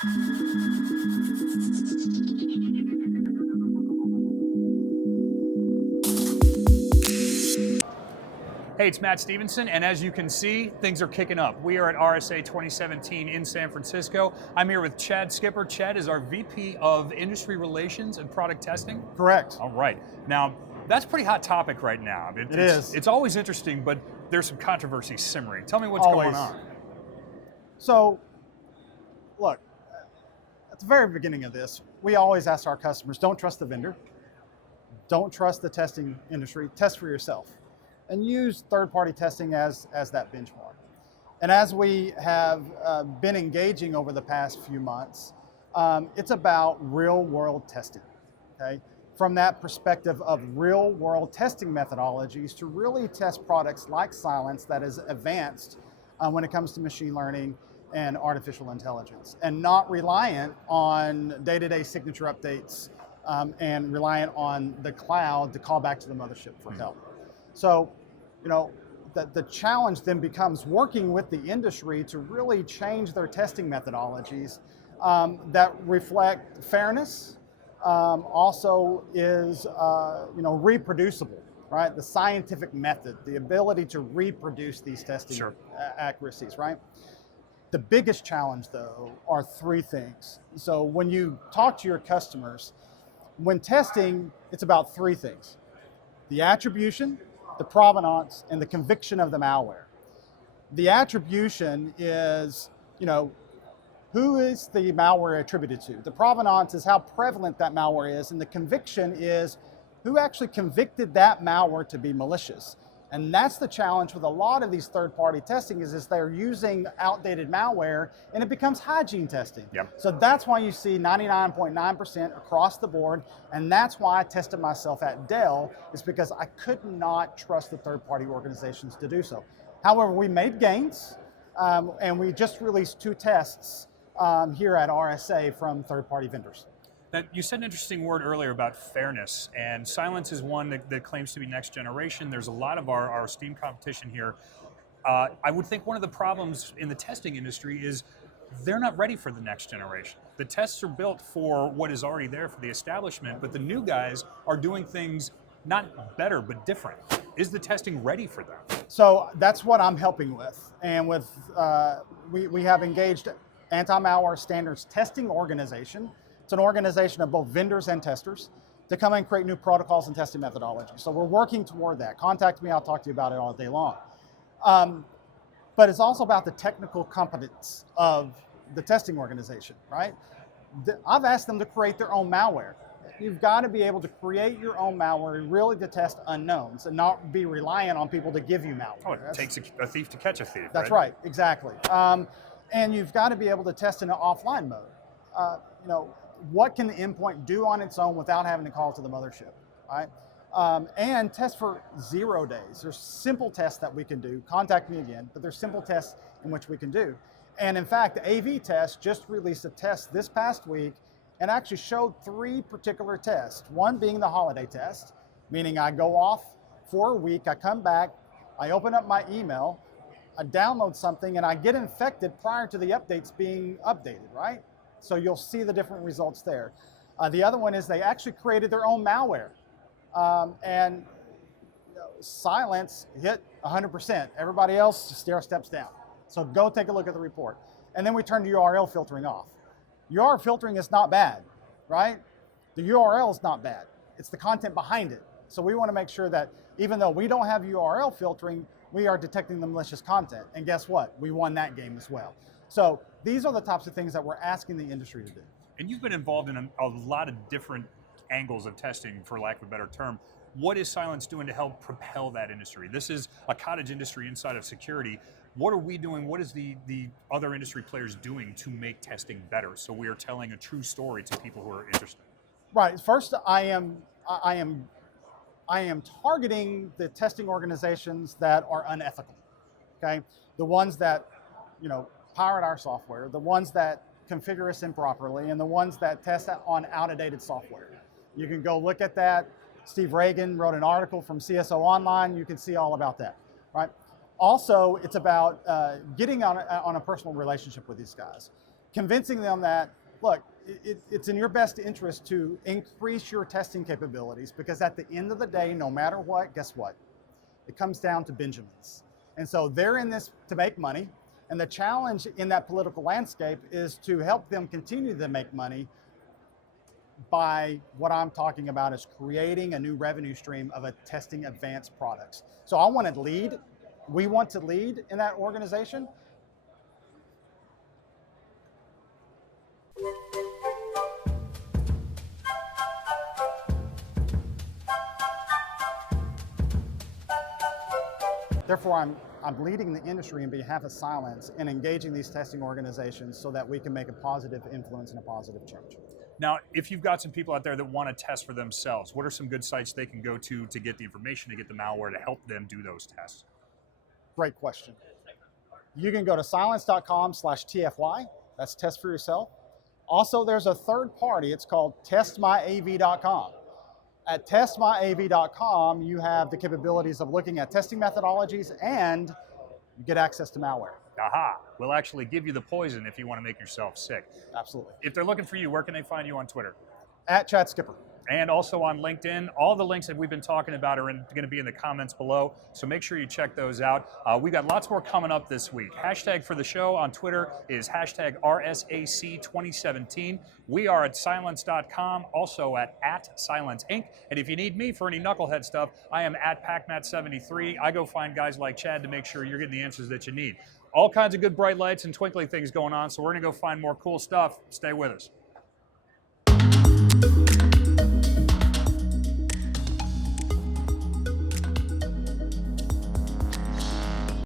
Hey, it's Matt Stevenson, and as you can see, things are kicking up. We are at RSA 2017 in San Francisco. I'm here with Chad Skipper. Chad is our VP of Industry Relations and Product Testing. Correct. All right. Now, that's a pretty hot topic right now. It is. It's always interesting, but there's some controversy simmering. Tell me what's Always. going on. So, look, at the very beginning of this, we always ask our customers, don't trust the vendor, don't trust the testing industry, test for yourself, and use third-party testing as that benchmark. And as we have been engaging over the past few months, it's about real-world testing, okay? From that perspective of real-world testing methodologies to really test products like Cylance that is advanced when it comes to machine learning and artificial intelligence, and not reliant on day-to-day signature updates and reliant on the cloud to call back to the mothership for help. So, you know, the challenge then becomes working with the industry to really change their testing methodologies that reflect fairness, also is reproducible, right? The scientific method, the ability to reproduce these testing accuracies, right? The biggest challenge, though, are three things. So when you talk to your customers, when testing, it's about three things: the attribution, the provenance, and the conviction of the malware. The attribution is, who is the malware attributed to? The provenance is how prevalent that malware is, and the conviction is who actually convicted that malware to be malicious. And that's the challenge with a lot of these third-party testing is they're using outdated malware, and it becomes hygiene testing. Yep. So that's why you see 99.9% across the board, and that's why I tested myself at Dell, is because I could not trust the third-party organizations to do so. However, we made gains, and we just released 2 tests here at RSA from third-party vendors. Now, you said an interesting word earlier about fairness, and Cylance is one that claims to be next generation. There's a lot of our Steam competition here. I would think one of the problems in the testing industry is they're not ready for the next generation. The tests are built for what is already there for the establishment, but the new guys are doing things not better, but different. Is the testing ready for that? So that's what I'm helping with. And with we have engaged Anti-Malware Standards Testing Organization. It's an organization of both vendors and testers to come and create new protocols and testing methodologies. So we're working toward that. Contact me, I'll talk to you about it all day long. But it's also about the technical competence of the testing organization, right? I've asked them to create their own malware. You've got to be able to create your own malware really to test unknowns and not be reliant on people to give you malware. Oh, it takes a thief to catch a thief, That's right, exactly. And you've got to be able to test in an offline mode. What can the endpoint do on its own without having to call to the mothership, right? And test for 0 days. There's simple tests that we can do. Contact me again, but there's simple tests in which we can do. And in fact, the AV test just released a test this past week and actually showed 3 particular tests. One being the holiday test, meaning I go off for a week, I come back, I open up my email, I download something, and I get infected prior to the updates being updated, right? So you'll see the different results there. The other one is they actually created their own malware. And Cylance hit 100%. Everybody else stair steps down. So go take a look at the report. And then we turn to URL filtering off. URL filtering is not bad, right? The URL is not bad. It's the content behind it. So we want to make sure that even though we don't have URL filtering, we are detecting the malicious content. And guess what? We won that game as well. So these are the types of things that we're asking the industry to do. And you've been involved in a lot of different angles of testing, for lack of a better term. What is Cylance doing to help propel that industry? This is a cottage industry inside of security. What are we doing? What is the other industry players doing to make testing better so we are telling a true story to people who are interested? Right. First, I am targeting the testing organizations that are unethical. Okay, the ones that pirate our software, the ones that configure us improperly, and the ones that test on out-of-dated software. You can go look at that. Steve Reagan wrote an article from CSO Online. You can see all about that, right? Also, it's about getting on a personal relationship with these guys. convincing them that, look, it's in your best interest to increase your testing capabilities, because at the end of the day, no matter what, guess what? It comes down to Benjamins. And so they're in this to make money. And the challenge in that political landscape is to help them continue to make money by what I'm talking about is creating a new revenue stream of a testing advanced products. So I want to lead. We want to lead in that organization. Therefore, I'm leading the industry in behalf of Cylance and engaging these testing organizations so that we can make a positive influence and a positive change. Now, if you've got some people out there that want to test for themselves, what are some good sites they can go to get the information, to get the malware, to help them do those tests? Great question. You can go to cylance.com/TFY. That's test for yourself. Also, there's a third party. It's called testmyav.com. At testmyav.com, you have the capabilities of looking at testing methodologies and you get access to malware. Aha, we'll actually give you the poison if you want to make yourself sick. Absolutely. If they're looking for you, where can they find you on Twitter? At Chad Skipper. And also on LinkedIn. All the links that we've been talking about are going to be in the comments below, so make sure you check those out. We've got lots more coming up this week. Hashtag for the show on Twitter is hashtag RSAC 2017. We are at Cylance.com, also at Cylance Inc. And if you need me for any knucklehead stuff, I am at PacMat73. I go find guys like Chad to make sure you're getting the answers that you need. All kinds of good bright lights and twinkly things going on, so we're going to go find more cool stuff. Stay with us.